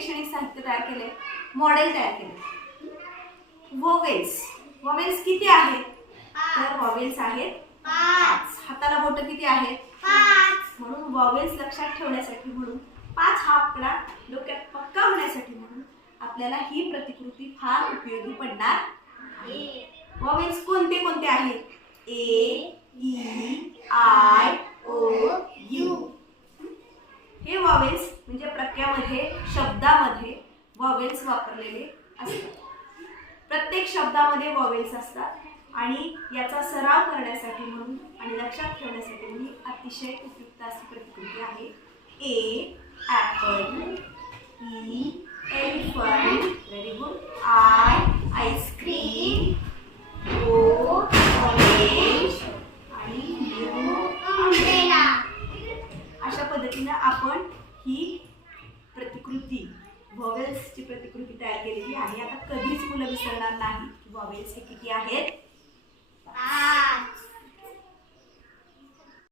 शैक्षणिक साहित्य तयार केले, मॉडेल तयार केले. वॉवेल्स, वॉवेल्स किती आहेत? तर वॉवेल्स आहेत 5. हाताला बोट किती आहेत? 5. म्हणून वॉवेल्स लक्षात ठेवण्यासाठी, म्हणून 5 हा आकडा डोक्यात पक्का होण्यासाठी म्हणून आपल्याला ही प्रतिकृती फार उपयोगी पडणार आहे. वॉवेल्स कोणते कोणते आहेत? ए, ई, आय, ओ, यू. हे वॉवेल्स म्हणजे प्रत्यामध्ये, शब्दामध्ये वॉवेल्स वापरलेले असतात. प्रत्येक शब्दामध्ये वॉवेल्स असतात आणि याचा सराव करण्यासाठी म्हणून आणि लक्षात ठेवण्यासाठी म्हणून अतिशय उपयुक्त अशी प्रतिकृती आहे. A apple, E elephant, very good, I ice cream, O orange आणि यू अम्ब्रेला. अशा पद्धतीने आपण ही प्रतिकृती, वॉवेल्सची प्रतिकृती तयार केलेली आहे. आता कधीच मुलं विसरणार नाही की वॉवेल्स हे किती आहेत.